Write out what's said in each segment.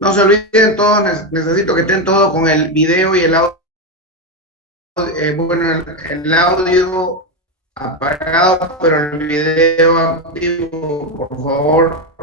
No se olviden todos, necesito que estén todos con el video y el audio, bueno, el audio apagado, pero el video activo, por favor.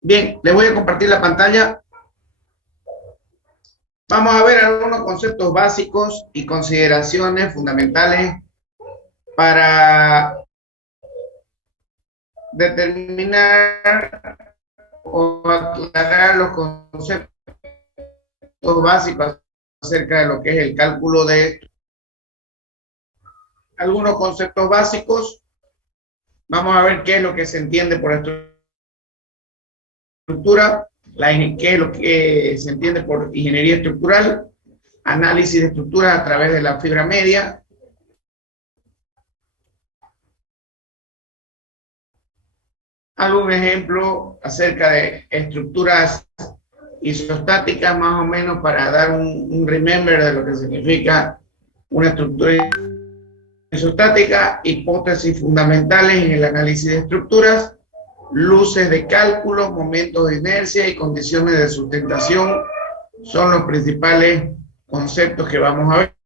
Bien, les voy a compartir la pantalla. Vamos a ver algunos conceptos básicos y consideraciones fundamentales para determinar o aclarar los conceptos básicos acerca de lo que es el cálculo de algunos conceptos básicos. Vamos a ver qué es lo que se entiende por estructura, qué es lo que se entiende por ingeniería estructural, análisis de estructuras a través de la fibra media. Algún ejemplo acerca de estructuras isostáticas, más o menos para dar un remember de lo que significa una estructura isostática, hipótesis fundamentales en el análisis de estructuras, luces de cálculo, momentos de inercia y condiciones de sustentación son los principales conceptos que vamos a ver.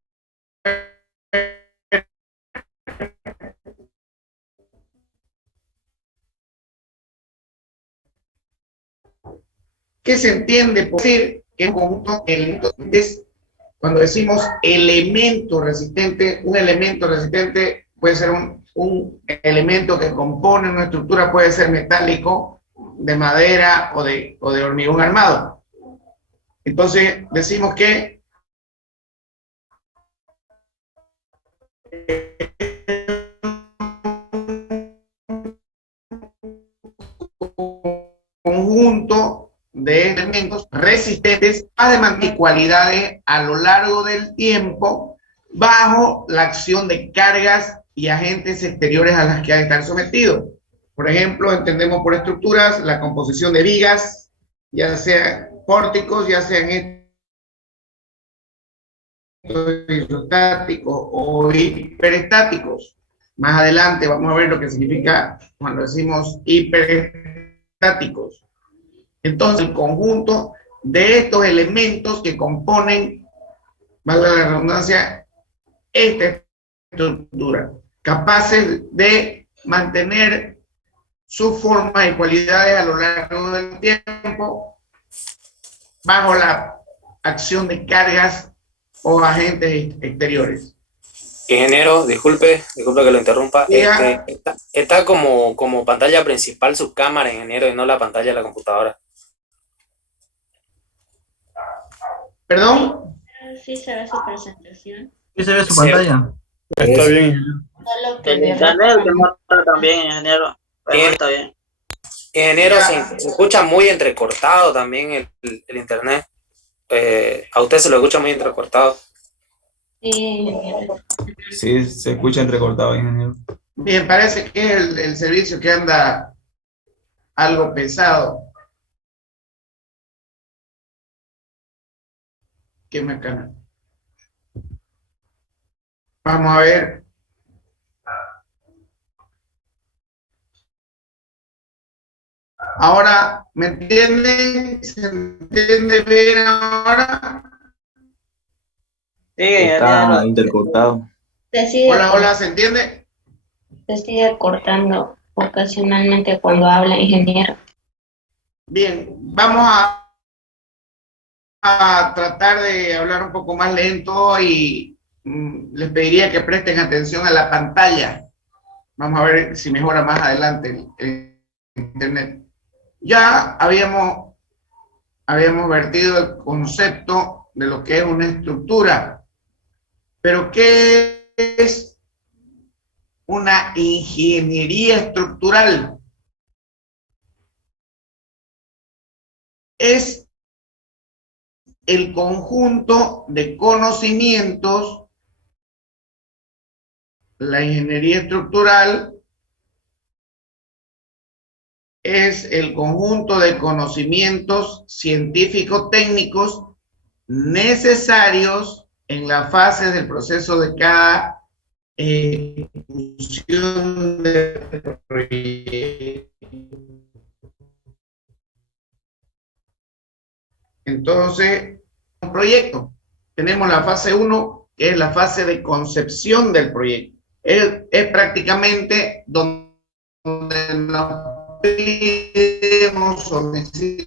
¿Qué se entiende por decir que un conjunto de elementos es cuando decimos un elemento resistente puede ser un elemento que compone una estructura, puede ser metálico, de madera o de hormigón armado. Entonces decimos que conjunto de elementos resistentes, además de cualidades a lo largo del tiempo, bajo la acción de cargas y agentes exteriores a las que ha de estar sometido. Por ejemplo, entendemos por estructuras la composición de vigas, ya sean pórticos, ya sean isostáticos o hiperestáticos. Más adelante vamos a ver lo que significa cuando decimos hiperestáticos. Entonces, el conjunto de estos elementos que componen, valga la redundancia, esta estructura, capaces de mantener su forma y cualidades a lo largo del tiempo bajo la acción de cargas o agentes exteriores. Ingeniero, disculpe que lo interrumpa. Está como pantalla principal su cámara, ingeniero, y no la pantalla de la computadora. ¿Perdón? Sí se ve su presentación. ¿Sí se ve su Sí, pantalla? Está bien. Solo que El de internet que repente- muestra también, ingeniero. Pero está bien. ingeniero, se escucha muy entrecortado también el internet. A usted se lo escucha muy entrecortado. Sí, Sí, se escucha entrecortado, ingeniero. Bien, parece que es el servicio que anda algo pesado. ¿Qué me cana? Vamos a ver. Ahora, ¿me entienden? ¿Se entiende bien ahora? Sí, Está ingeniero. intercortado. Hola, hola, ¿se entiende? se sigue cortando ocasionalmente cuando habla ingeniero. Bien, vamos a a tratar de hablar un poco más lento y les pediría que presten atención a la pantalla. Vamos a ver si mejora más adelante el internet. Ya habíamos vertido el concepto de lo que es una estructura, pero ¿qué es una ingeniería estructural? Es el conjunto de conocimientos. La ingeniería estructural es el conjunto de conocimientos científico-técnicos necesarios en la fase del proceso de cada ejecución de proyecto. Entonces, un proyecto. Tenemos la fase 1, que es la fase de concepción del proyecto. Es prácticamente donde nos pedimos o necesitan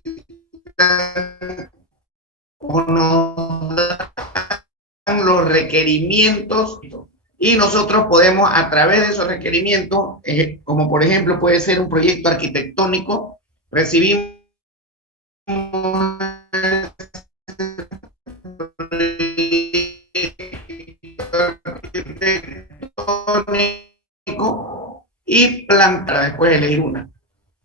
o nos dan los requerimientos y nosotros podemos a través de esos requerimientos, como por ejemplo puede ser un proyecto arquitectónico, recibimos y plantar, después elegir una.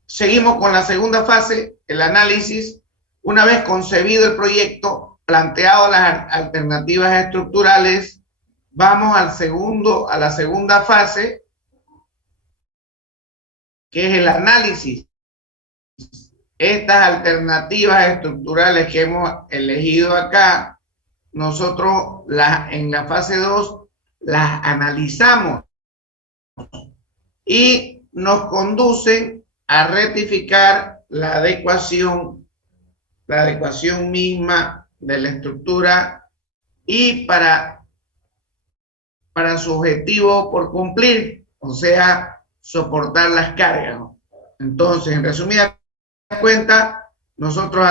Seguimos con la segunda fase, el análisis. Una vez concebido el proyecto, planteado las alternativas estructurales, vamos a la segunda fase, que es el análisis. Estas alternativas estructurales que hemos elegido acá, nosotros en la fase 2 las analizamos y nos conducen a rectificar la adecuación misma de la estructura y para su objetivo por cumplir, o sea, soportar las cargas. Entonces, en resumida cuenta, nosotros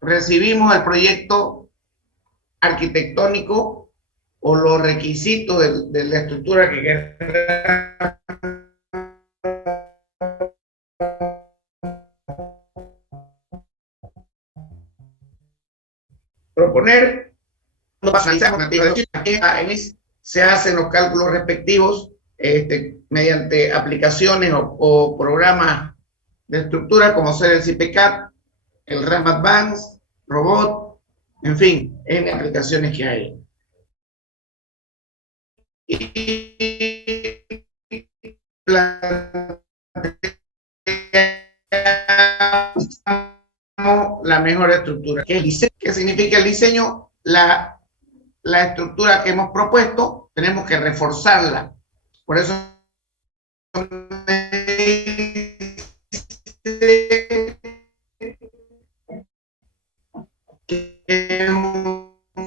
recibimos el proyecto arquitectónico o los requisitos de la estructura que queremos proponer. Se hacen los cálculos respectivos mediante aplicaciones o programas de estructura como ser el CPCAD, el RAM Advanced, Robot, en fin, en aplicaciones que hay. Y la mejor estructura. ¿Qué significa el diseño? La estructura que hemos propuesto, tenemos que reforzarla. Por eso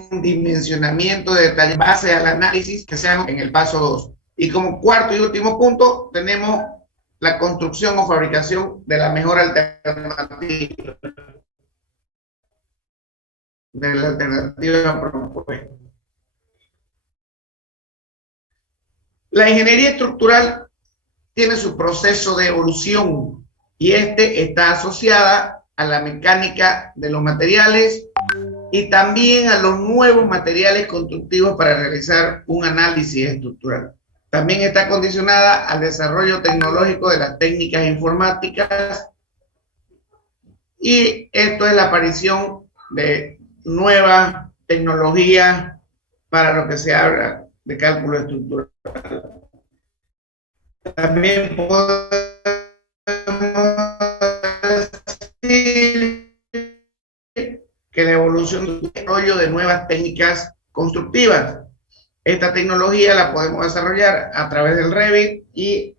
un dimensionamiento de detalle base al análisis que se haga en el paso 2. Y como cuarto y último punto, tenemos la construcción o fabricación de la mejor alternativa. Propuesta. La ingeniería estructural tiene su proceso de evolución y está asociada a la mecánica de los materiales y también a los nuevos materiales constructivos para realizar un análisis estructural. También está condicionada al desarrollo tecnológico de las técnicas informáticas y esto es la aparición de nuevas tecnologías para lo que se habla de cálculo estructural. También podemos decir que la evolución del desarrollo de nuevas técnicas constructivas. Esta tecnología la podemos desarrollar a través del Revit y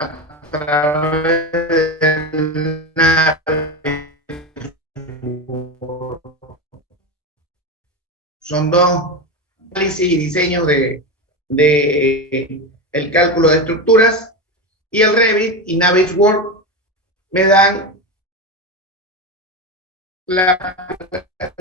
a través del son dos análisis y diseños de el cálculo de estructuras y el Revit y Navisworks me dan la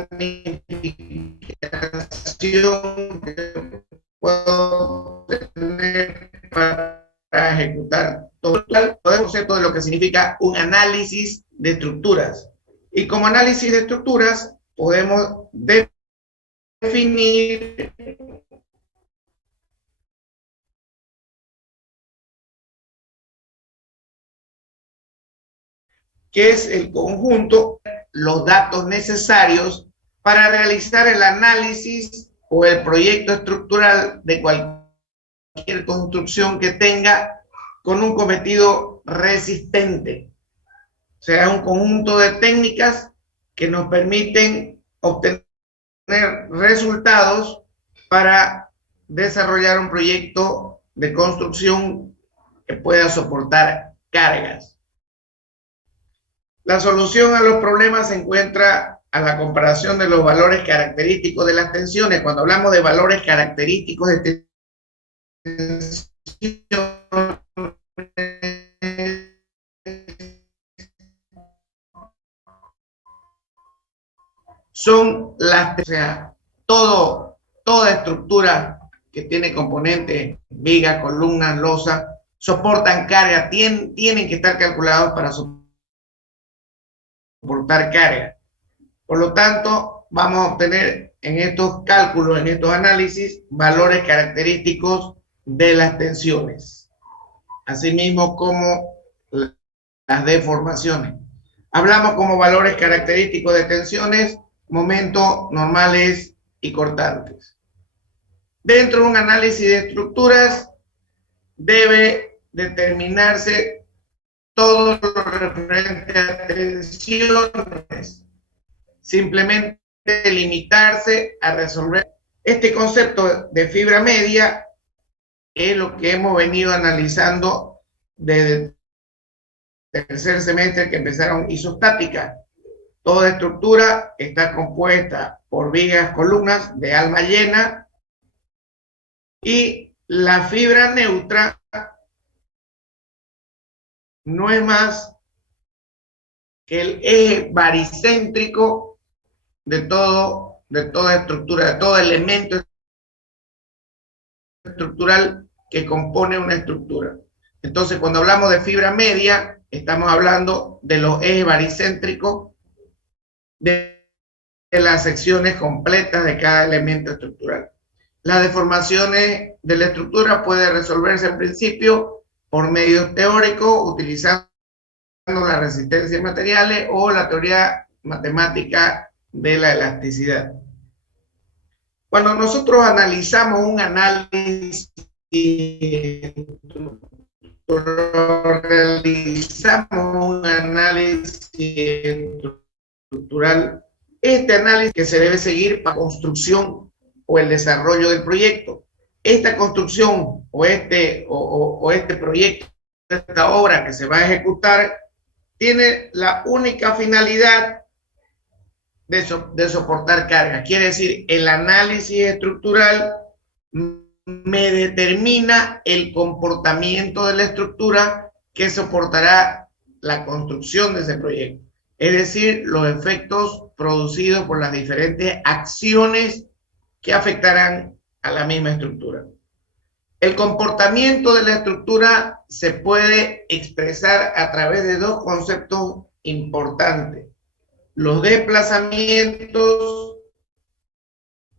planificación que puedo tener para ejecutar todo el concepto de lo que significa un análisis de estructuras. Y como análisis de estructuras podemos definir qué es el conjunto, los datos necesarios para realizar el análisis o el proyecto estructural de cualquier construcción que tenga con un cometido resistente. O sea, un conjunto de técnicas que nos permiten obtener resultados para desarrollar un proyecto de construcción que pueda soportar cargas. La solución a los problemas se encuentra a la comparación de los valores característicos de las tensiones. Cuando hablamos de valores característicos de tensión, son las, o sea, toda estructura que tiene componentes, vigas, columnas, losas, soportan carga, tienen que estar calculados para soportar carga. Por lo tanto, vamos a obtener en estos cálculos, en estos análisis, valores característicos de las tensiones, asimismo como las deformaciones. Hablamos como valores característicos de tensiones, momentos normales y cortantes. Dentro de un análisis de estructuras debe determinarse todo lo referente a tensiones, simplemente limitarse a resolver. Este concepto de fibra media es lo que hemos venido analizando desde el tercer semestre que empezaron isostática. Toda estructura está compuesta por vigas, columnas de alma llena, y la fibra neutra no es más que el eje baricéntrico de toda estructura, de todo elemento estructural que compone una estructura. Entonces, cuando hablamos de fibra media, estamos hablando de los ejes baricéntricos de las secciones completas de cada elemento estructural. Las deformaciones de la estructura pueden resolverse en principio por medios teóricos, utilizando la resistencia de materiales o la teoría matemática de la elasticidad. Cuando nosotros analizamos un análisis, realizamos un análisis estructural, este análisis que se debe seguir para construcción o el desarrollo del proyecto. Esta construcción o este proyecto, esta obra que se va a ejecutar, tiene la única finalidad de soportar carga. Quiere decir, el análisis estructural me determina el comportamiento de la estructura que soportará la construcción de ese proyecto. Es decir, los efectos producidos por las diferentes acciones que afectarán a la misma estructura. El comportamiento de la estructura se puede expresar a través de dos conceptos importantes: los desplazamientos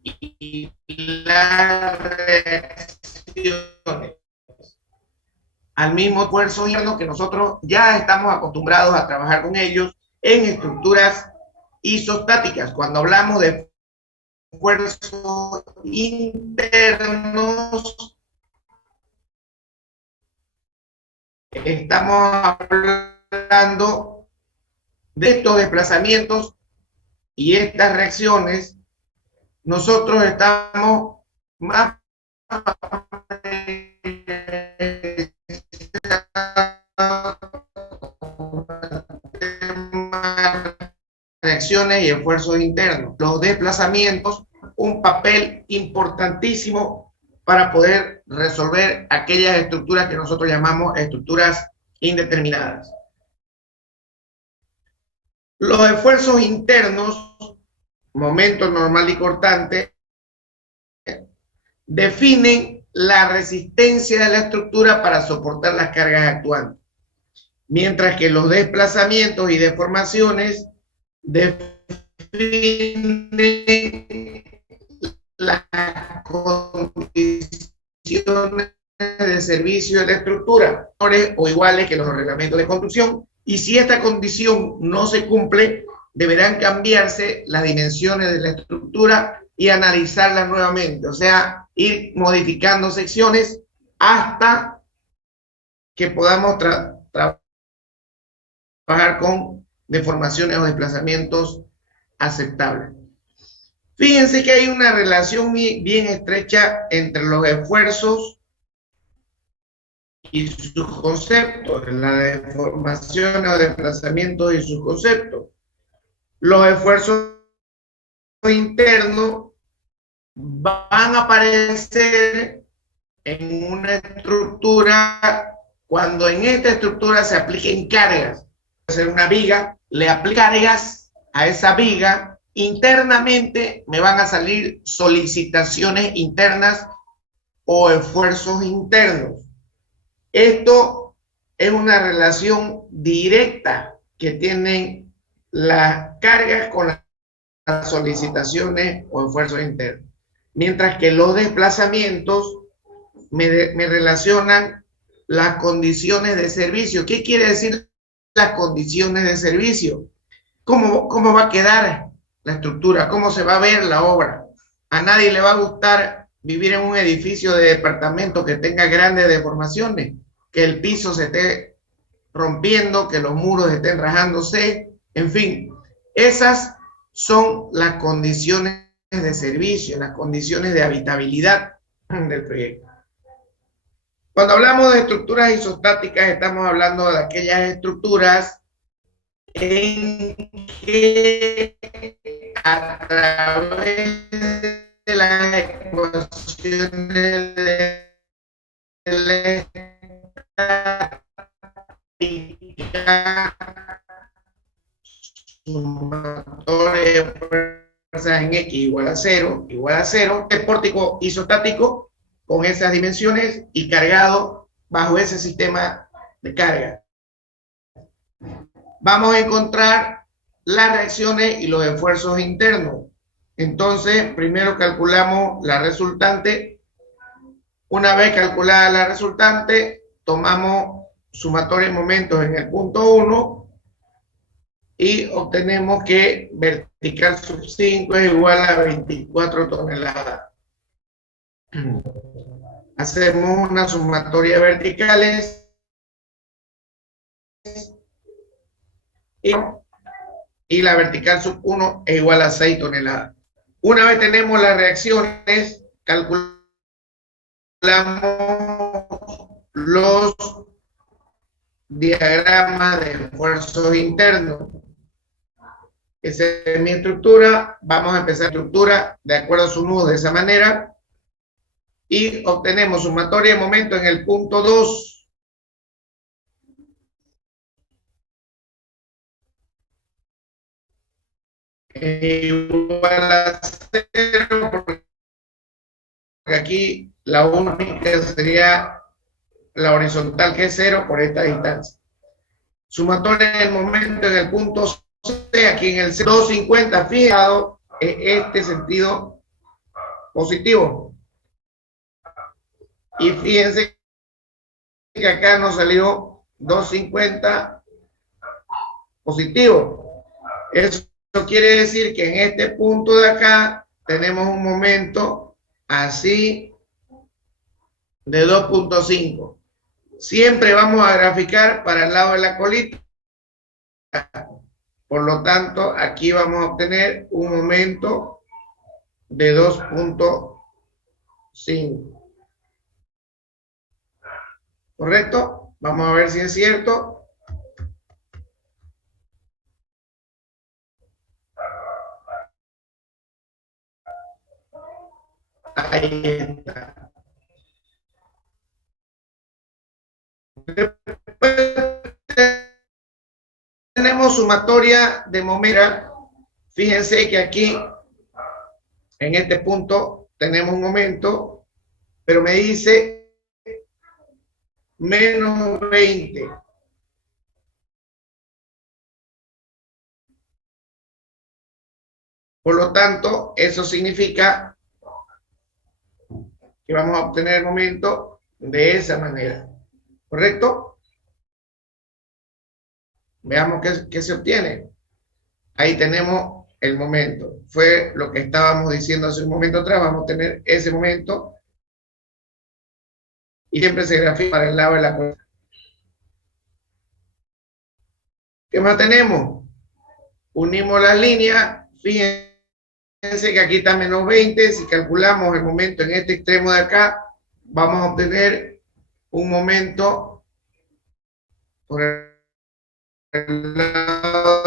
y las reacciones. Al mismo esfuerzo interno que nosotros ya estamos acostumbrados a trabajar con ellos en estructuras isostáticas. Cuando hablamos de esfuerzos internos, estamos hablando de estos desplazamientos y estas reacciones. Nosotros estamos más reacciones y esfuerzos internos. Los desplazamientos, un papel importantísimo para poder resolver aquellas estructuras que nosotros llamamos estructuras indeterminadas. Los esfuerzos internos, momento normal y cortante, definen la resistencia de la estructura para soportar las cargas actuantes, mientras que los desplazamientos y deformaciones definen las condiciones de servicio de la estructura, o iguales que los reglamentos de construcción, y si esta condición no se cumple, deberán cambiarse las dimensiones de la estructura y analizarlas nuevamente, o sea, ir modificando secciones hasta que podamos trabajar con deformaciones o desplazamientos aceptables. Fíjense que hay una relación bien estrecha entre los esfuerzos y sus conceptos, la deformación o desplazamiento y sus conceptos. Los esfuerzos internos van a aparecer en una estructura cuando en esta estructura se apliquen cargas. Puede ser una viga, le aplico cargas a esa viga, internamente me van a salir solicitaciones internas o esfuerzos internos. Esto es una relación directa que tienen las cargas con las solicitaciones o esfuerzos internos. Mientras que los desplazamientos me relacionan las condiciones de servicio. ¿Qué quiere decir las condiciones de servicio? ¿Cómo va a quedar la estructura? ¿Cómo se va a ver la obra? A nadie le va a gustar vivir en un edificio de departamento que tenga grandes deformaciones, que el piso se esté rompiendo, que los muros estén rajándose, en fin. Esas son las condiciones de servicio, las condiciones de habitabilidad del proyecto. Cuando hablamos de estructuras isostáticas, estamos hablando de aquellas estructuras en que a través de las ecuaciones de la estática, sumatoria de fuerzas en X igual a cero, el pórtico isostático con esas dimensiones y cargado bajo ese sistema de carga. Vamos a encontrar las reacciones y los esfuerzos internos. Entonces, primero calculamos la resultante. Una vez calculada la resultante, tomamos sumatoria de momentos en el punto 1 y obtenemos que vertical sub 5 es igual a 24 toneladas. Hacemos una sumatoria de verticales y la vertical sub 1 es igual a 6 toneladas. Una vez tenemos las reacciones, calculamos los diagramas de esfuerzos internos. Esa es mi estructura. Vamos a empezar la estructura de acuerdo a su nudo de esa manera. Y obtenemos sumatoria de momento en el punto 2. Igual a 0, porque aquí la única sería la horizontal, que es 0 por esta distancia. Sumatoria del momento en el punto C, aquí en el 250, fijado, este sentido positivo. Y fíjense que acá nos salió 250 positivo. Eso quiere decir que en este punto de acá tenemos un momento así de 2.5. Siempre vamos a graficar para el lado de la colita. Por lo tanto, aquí vamos a obtener un momento de 2.5. ¿Correcto? Vamos a ver si es cierto. Ahí está. Después tenemos tenemos sumatoria de momento. Fíjense que aquí, en este punto, tenemos un momento, pero me dice menos 20. Por lo tanto, eso significa que vamos a obtener el momento de esa manera. ¿Correcto? Veamos qué se obtiene. Ahí tenemos el momento. Fue lo que estábamos diciendo hace un momento atrás. Vamos a tener ese momento. Y siempre se grafica para el lado de la cuenta. ¿Qué más tenemos? Unimos las líneas. Fíjense que aquí está menos 20. Si calculamos el momento en este extremo de acá, vamos a obtener un momento por el lado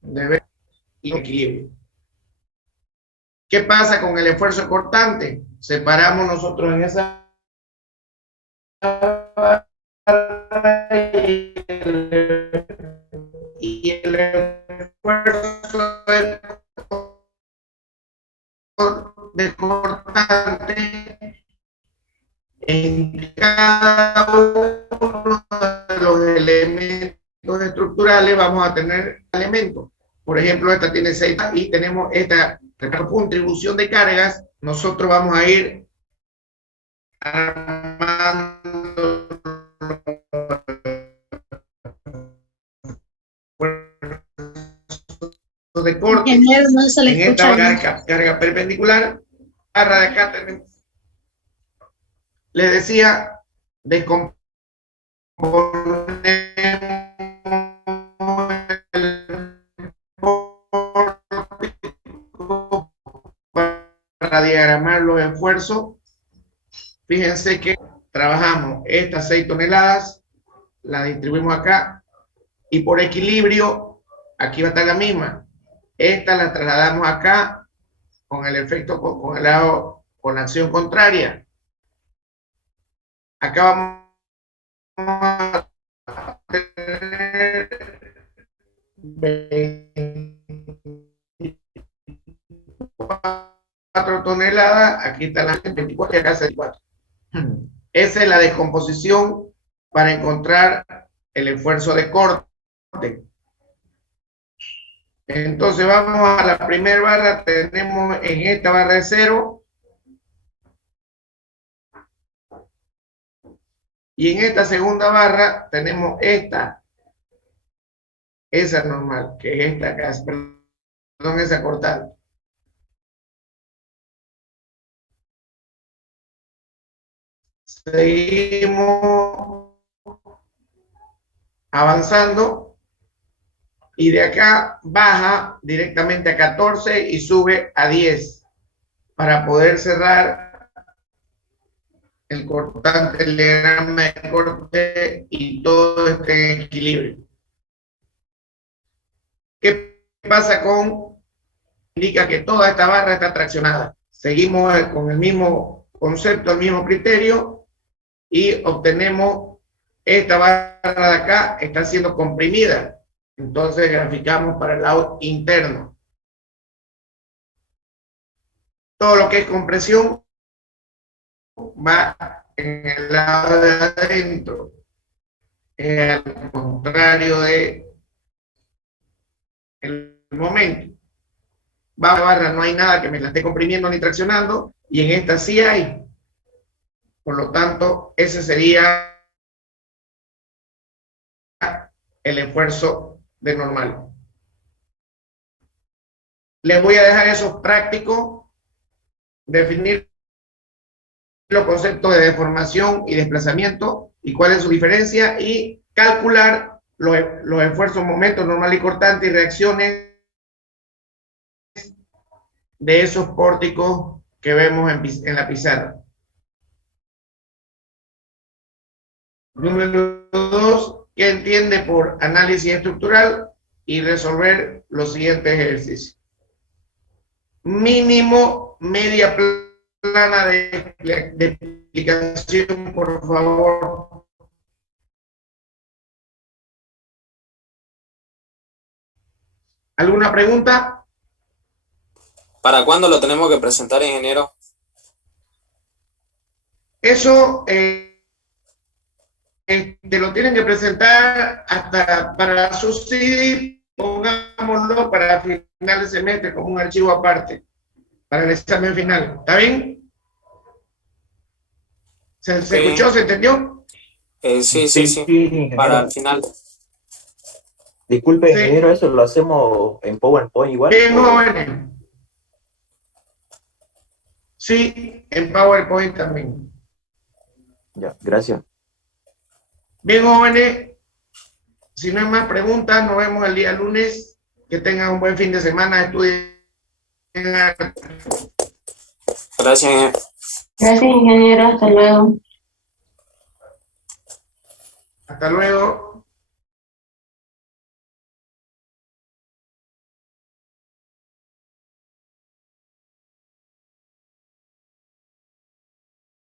de equilibrio. ¿Qué pasa con el esfuerzo cortante? Separamos nosotros en esa y el esfuerzo de cortante en cada uno de los elementos estructurales vamos a tener elementos. Por ejemplo, esta tiene 6 y tenemos esta contribución de cargas. Nosotros vamos a ir armando de corte no se le en escucha esta carga perpendicular, barra de acá. Les decía, descomponemos para diagramar los esfuerzos. Fíjense que trabajamos estas 6 toneladas, las distribuimos acá, y por equilibrio, aquí va a estar la misma. Esta la trasladamos acá con el efecto, con el lado, con la acción contraria. Acá vamos a tener 24 toneladas, aquí están las 24 y acá 64. Esa es la descomposición para encontrar el esfuerzo de corte. Entonces vamos a la primera barra, tenemos en esta barra de 0 y en esta segunda barra tenemos esta, esa normal, que es esta acá, perdón, esa cortada. Seguimos avanzando. Y de acá baja directamente a 14 y sube a 10 para poder cerrar el cortante, el diagrama de corte y todo este en equilibrio. ¿Qué pasa con? Indica que toda esta barra está traccionada. Seguimos con el mismo concepto, el mismo criterio y obtenemos esta barra de acá, está siendo comprimida. Entonces graficamos para el lado interno. Todo lo que es compresión va en el lado de adentro. Al contrario de el momento. Va a barra, no hay nada que me la esté comprimiendo ni traccionando, y en esta sí hay. Por lo tanto, ese sería el esfuerzo de normal. Les voy a dejar esos prácticos, definir los conceptos de deformación y desplazamiento y cuál es su diferencia, y calcular los esfuerzos, momentos normal y cortante y reacciones de esos pórticos que vemos en la pizarra. Número 2, que entiende por análisis estructural, y resolver los siguientes ejercicios. Mínimo media plana de explicación, por favor. ¿Alguna pregunta? ¿Para cuándo lo tenemos que presentar, ingeniero? Eso te lo tienen que presentar hasta para su CD, pongámoslo para final de semestre como un archivo aparte, para el examen final. ¿Está bien? ¿Se escuchó? ¿Se entendió? Sí. ingeniero. Para el final. Disculpe, Sí. ingeniero, ¿eso lo hacemos en PowerPoint igual? Bien, ¿O- jóvenes. Sí, en PowerPoint también. Ya, gracias. Bien, jóvenes. Si no hay más preguntas, nos vemos el día lunes. Que tengan un buen fin de semana. Estudien. Gracias, ingeniero. Gracias, ingeniero. Hasta luego. Hasta luego.